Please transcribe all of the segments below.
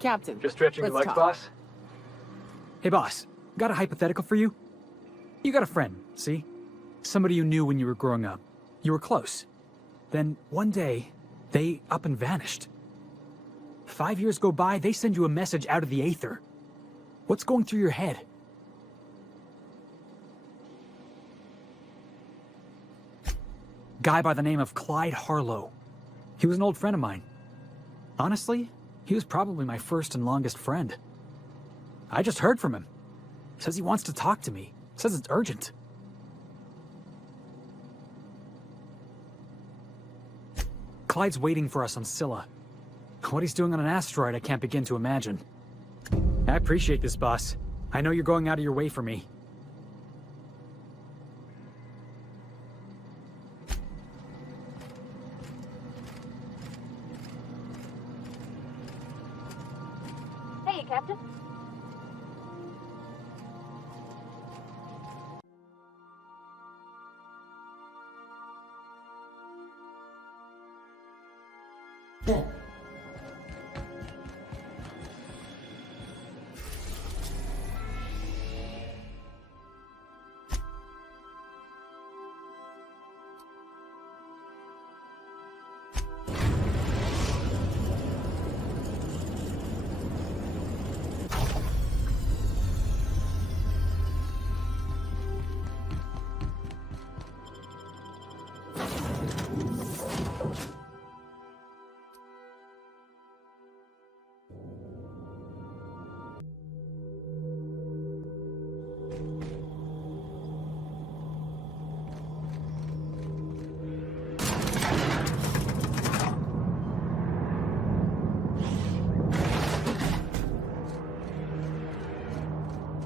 Captain, Just stretching your let's legs, talk. boss? Hey boss, got a hypothetical for you? You got a friend, see? Somebody you knew when you were growing up. You were close. Then, one day, they up and vanished. 5 years go by, they send you a message out of the aether. What's going through your head? Guy by the name of Clyde Harlow. He was an old friend of mine. Honestly, he was probably my first and longest friend. I just heard from him. Says he wants to talk to me. Says it's urgent. Clyde's waiting for us on Scylla. What he's doing on an asteroid, I can't begin to imagine. I appreciate this, boss. I know you're going out of your way for me. Hey, Captain.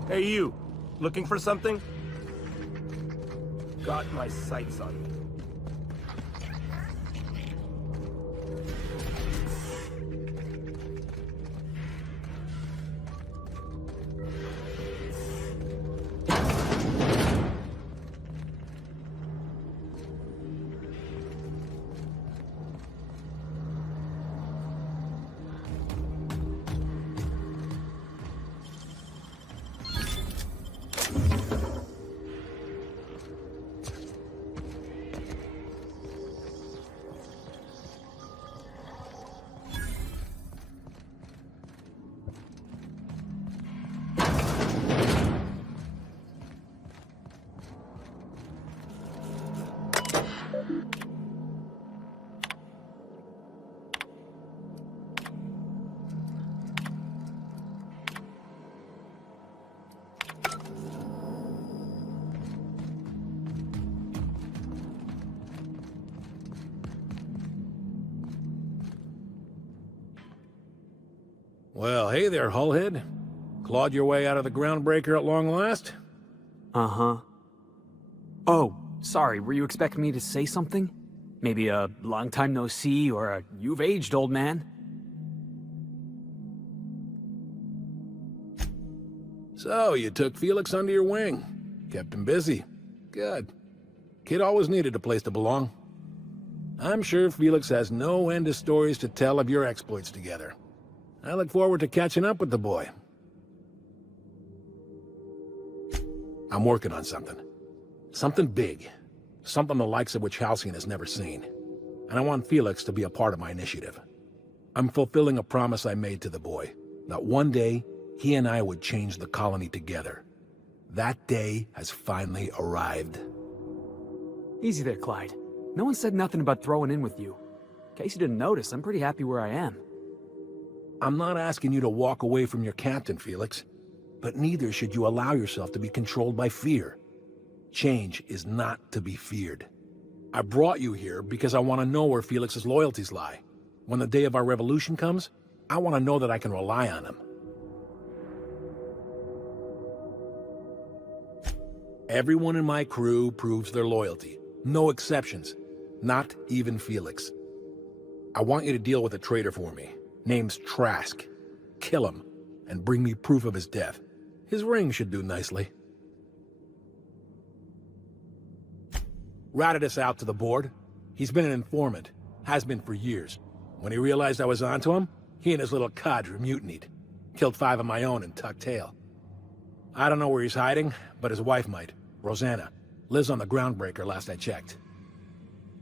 Hey you, looking for something? Got my sights on you. Well, hey there, Hullhead. Clawed your way out of the groundbreaker at long last? Uh-huh. Oh, sorry, were you expecting me to say something? Maybe a long time no see, or a you've aged, old man? So, you took Felix under your wing. Kept him busy. Good. Kid always needed a place to belong. I'm sure Felix has no end of stories to tell of your exploits together. I look forward to catching up with the boy. I'm working on something. Something big. Something the likes of which Halcyon has never seen. And I want Felix to be a part of my initiative. I'm fulfilling a promise I made to the boy, that one day, he and I would change the colony together. That day has finally arrived. Easy there, Clyde. No one said nothing about throwing in with you. In case you didn't notice, I'm pretty happy where I am. I'm not asking you to walk away from your captain, Felix. But neither should you allow yourself to be controlled by fear. Change is not to be feared. I brought you here because I want to know where Felix's loyalties lie. When the day of our revolution comes, I want to know that I can rely on him. Everyone in my crew proves their loyalty. No exceptions. Not even Felix. I want you to deal with a traitor for me. Name's Trask. Kill him, and bring me proof of his death. His ring should do nicely. Ratted us out to the board. He's been an informant. Has been for years. When he realized I was onto him, He and his little cadre mutinied. Killed 5 of my own in tuck tail. I don't know where he's hiding, but his wife might. Rosanna. Lives on the groundbreaker last I checked.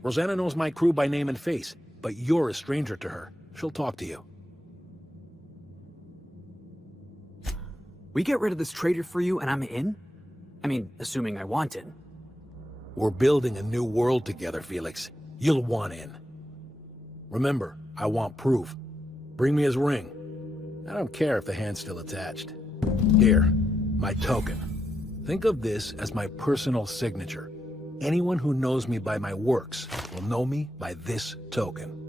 Rosanna knows my crew by name and face, but you're a stranger to her. She'll talk to you. We get rid of this traitor for you and I'm in? I mean, assuming I want it. We're building a new world together, Felix. You'll want in. Remember, I want proof. Bring me his ring. I don't care if the hand's still attached. Here, my token. Think of this as my personal signature. Anyone who knows me by my works will know me by this token.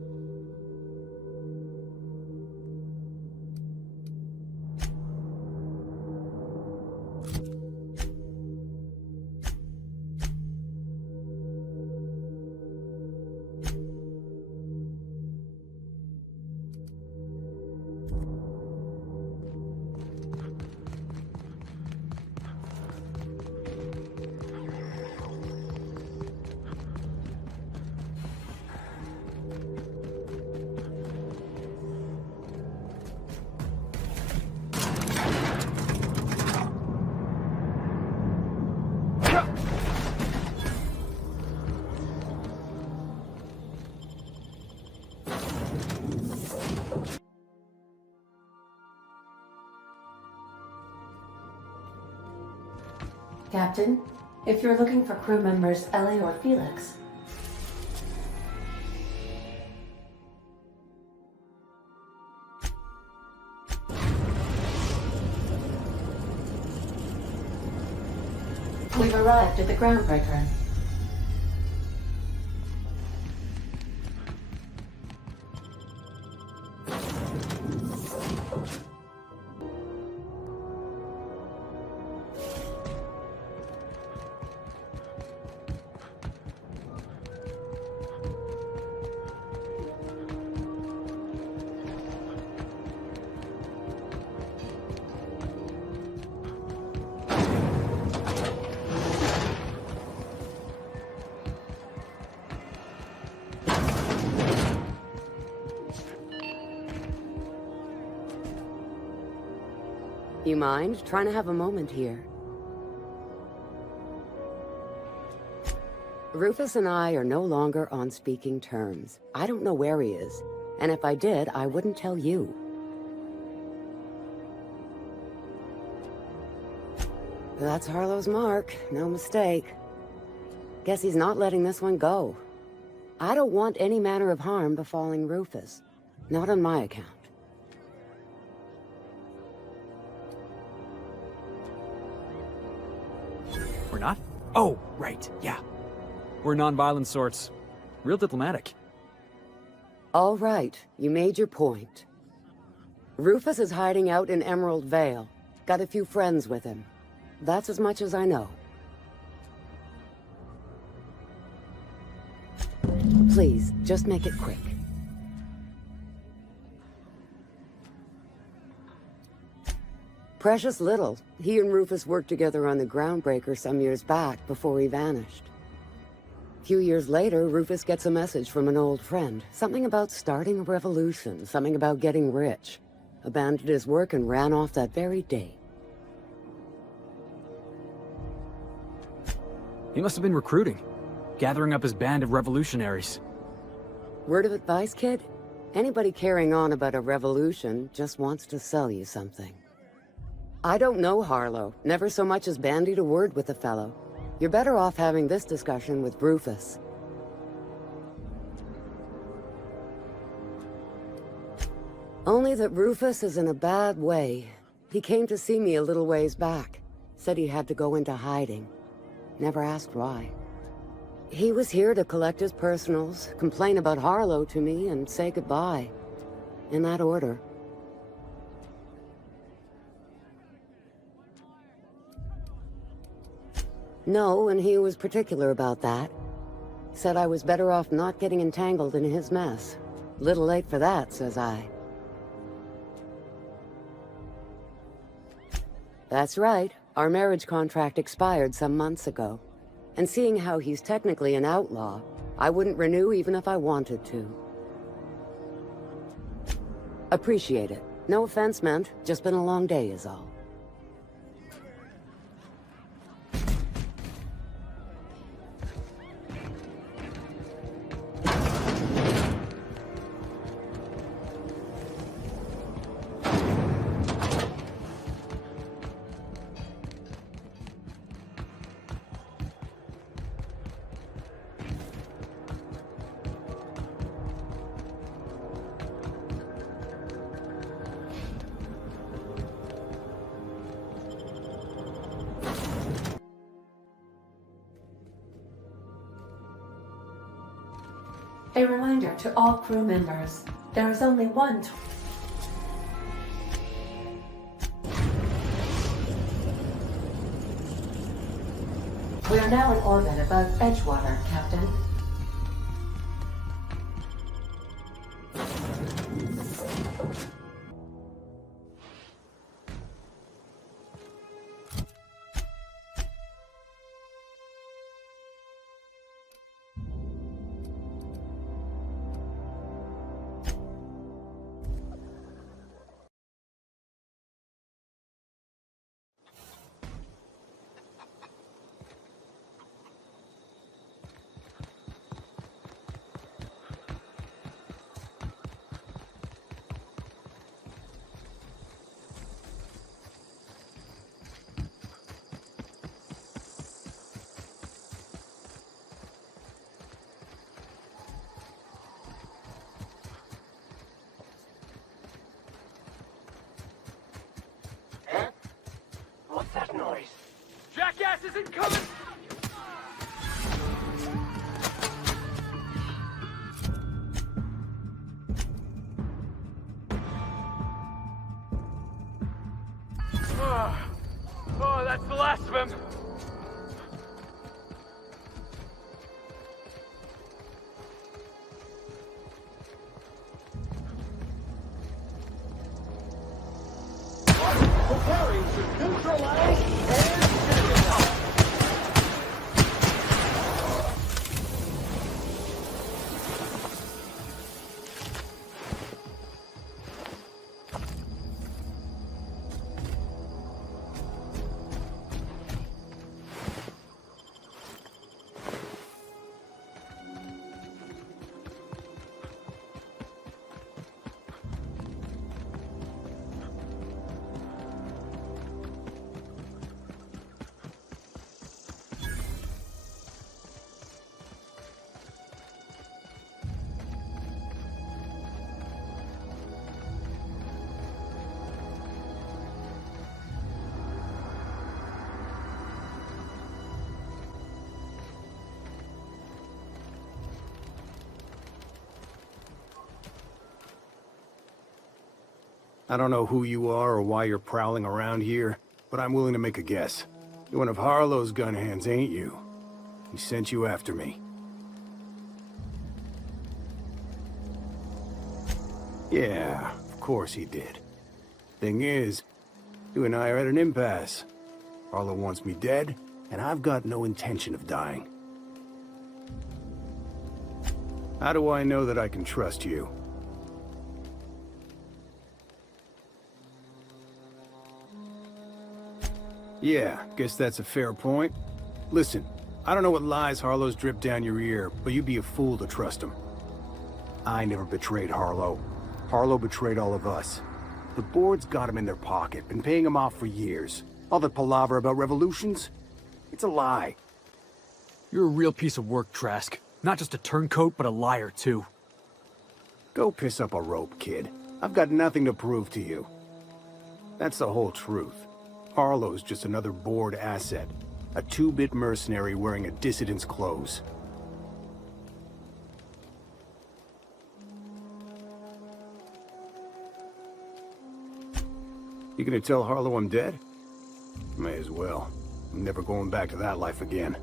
Captain, if you're looking for crew members Ellie or Felix. We've arrived at the groundbreaker. You mind trying to have a moment here? Rufus and I are no longer on speaking terms. I don't know where he is, and if I did, I wouldn't tell you. That's Harlow's mark, no mistake. Guess he's not letting this one go. I don't want any manner of harm befalling Rufus. Not on my account. We're not? Oh, right, yeah. We're non-violent sorts. Real diplomatic. All right, you made your point. Rufus is hiding out in Emerald Vale. Got a few friends with him. That's as much as I know. Please, just make it quick. Precious little. He and Rufus worked together on the groundbreaker some years back before he vanished. A few years later, Rufus gets a message from an old friend. Something about starting a revolution, something about getting rich. Abandoned his work and ran off that very day. He must have been recruiting, gathering up his band of revolutionaries. Word of advice, kid? Anybody carrying on about a revolution just wants to sell you something. I don't know Harlow, never so much as bandied a word with the fellow. You're better off having this discussion with Rufus. Only that Rufus is in a bad way. He came to see me a little ways back. Said he had to go into hiding. Never asked why. He was here to collect his personals, complain about Harlow to me, and say goodbye. In that order. No, and he was particular about that. Said I was better off not getting entangled in his mess. Little late for that, says I. That's right. Our marriage contract expired some months ago. And seeing how he's technically an outlaw, I wouldn't renew even if I wanted to. Appreciate it. No offense meant. Just been a long day is all. A reminder to all crew members, there is only one We are now in orbit above Edgewater, Captain. Jackass isn't coming! Oh, that's the last of him. Preparing to neutralize and I don't know who you are or why you're prowling around here, but I'm willing to make a guess. You're one of Harlow's gun hands, ain't you? He sent you after me. Yeah, of course he did. Thing is, you and I are at an impasse. Harlow wants me dead, and I've got no intention of dying. How do I know that I can trust you? Yeah, guess that's a fair point. Listen, I don't know what lies Harlow's dripped down your ear, but you'd be a fool to trust him. I never betrayed Harlow. Harlow betrayed all of us. The board's got him in their pocket, been paying him off for years. All that palaver about revolutions? It's a lie. You're a real piece of work, Trask. Not just a turncoat, but a liar, too. Go piss up a rope, kid. I've got nothing to prove to you. That's the whole truth. Harlow's just another board asset. A two-bit mercenary wearing a dissident's clothes. You gonna tell Harlow I'm dead? May as well. I'm never going back to that life again.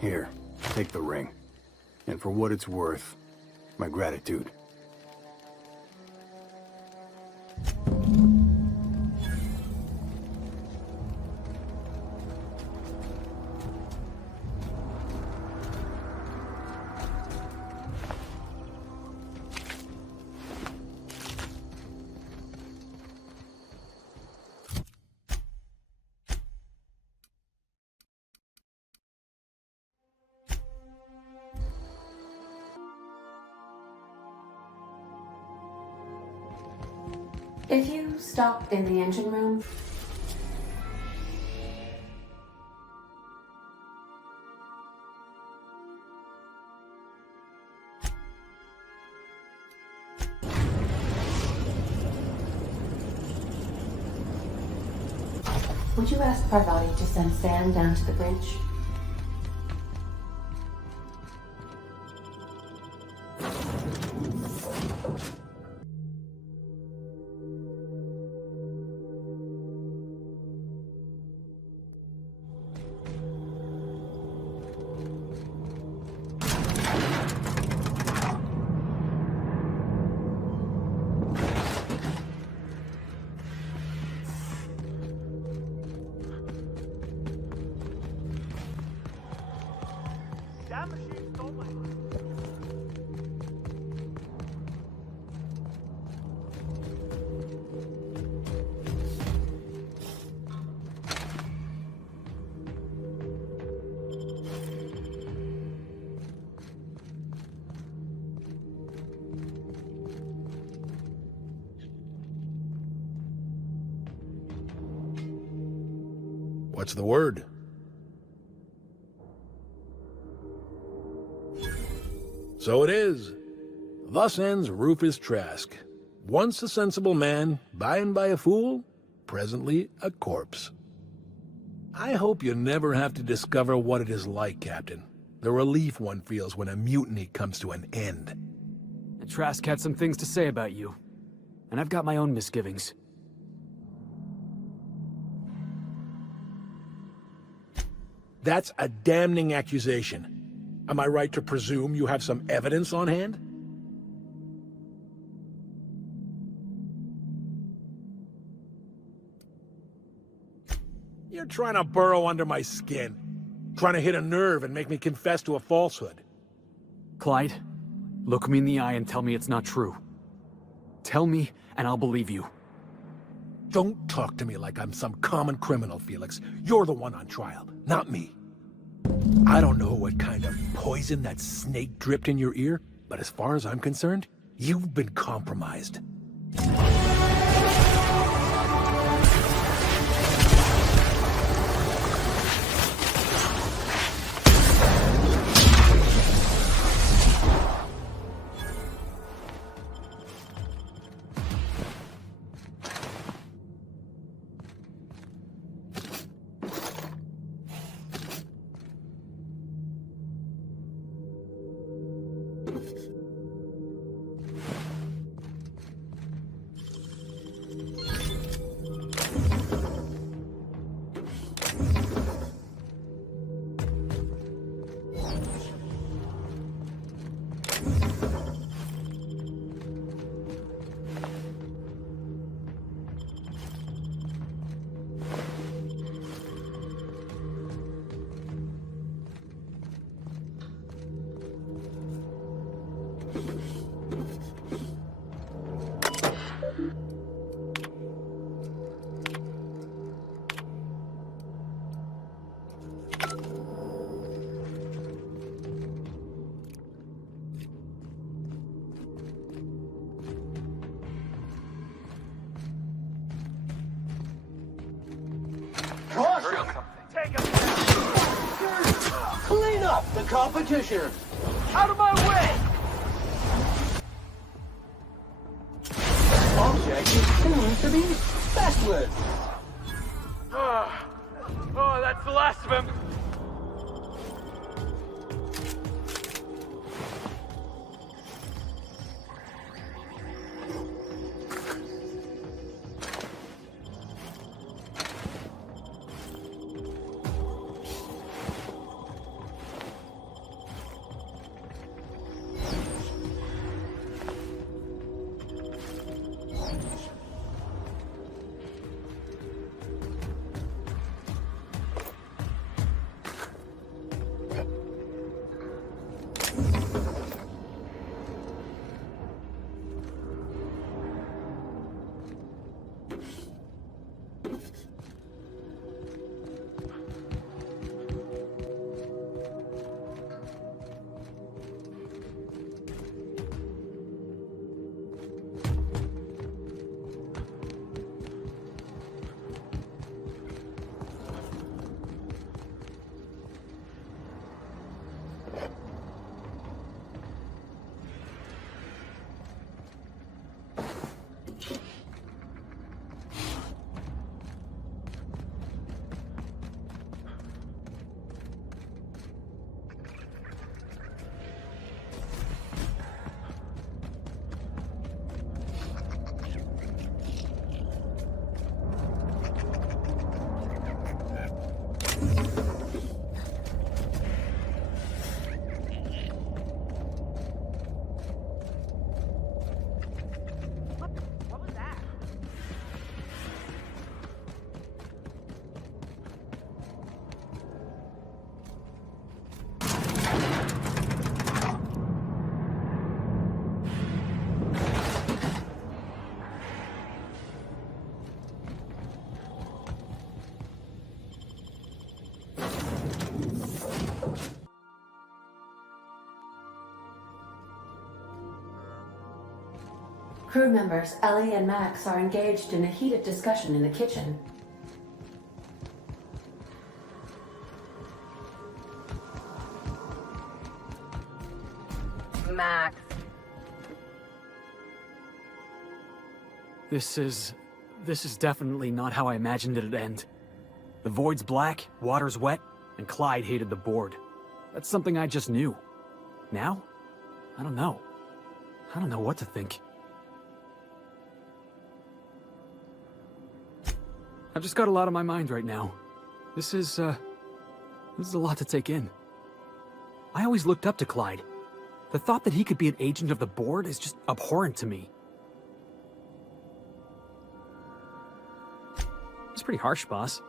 Here, take the ring. And for what it's worth, my gratitude. If you stop in the engine room... Would you ask Parvati to send Sam down to the bridge? What's the word? So it is. Thus ends Rufus Trask. Once a sensible man, by and by a fool, presently a corpse. I hope you never have to discover what it is like, Captain. The relief one feels when a mutiny comes to an end. Trask had some things to say about you. And I've got my own misgivings. That's a damning accusation. Am I right to presume you have some evidence on hand? You're trying to burrow under my skin. Trying to hit a nerve and make me confess to a falsehood. Clyde, look me in the eye and tell me it's not true. Tell me, and I'll believe you. Don't talk to me like I'm some common criminal, Felix. You're the one on trial, not me. I don't know what kind of poison that snake dripped in your ear, but as far as I'm concerned, you've been compromised. Clean up the competition! Out of my way! Object is to be specialist! Oh, that's the last of him! Crew members Ellie and Max are engaged in a heated discussion in the kitchen. Max. This is definitely not how I imagined it'd end. The void's black, water's wet, and Clyde hated the board. That's something I just knew. Now? I don't know. I don't know what to think. I've just got a lot on my mind right now. This is a lot to take in. I always looked up to Clyde. The thought that he could be an agent of the board is just abhorrent to me. It's pretty harsh, boss.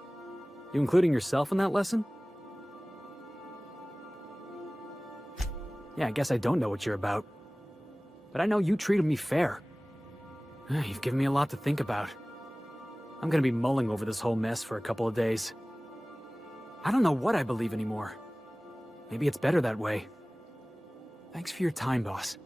You including yourself in that lesson? Yeah, I guess I don't know what you're about. But I know you treated me fair. You've given me a lot to think about. I'm gonna be mulling over this whole mess for a couple of days. I don't know what I believe anymore. Maybe it's better that way. Thanks for your time, boss.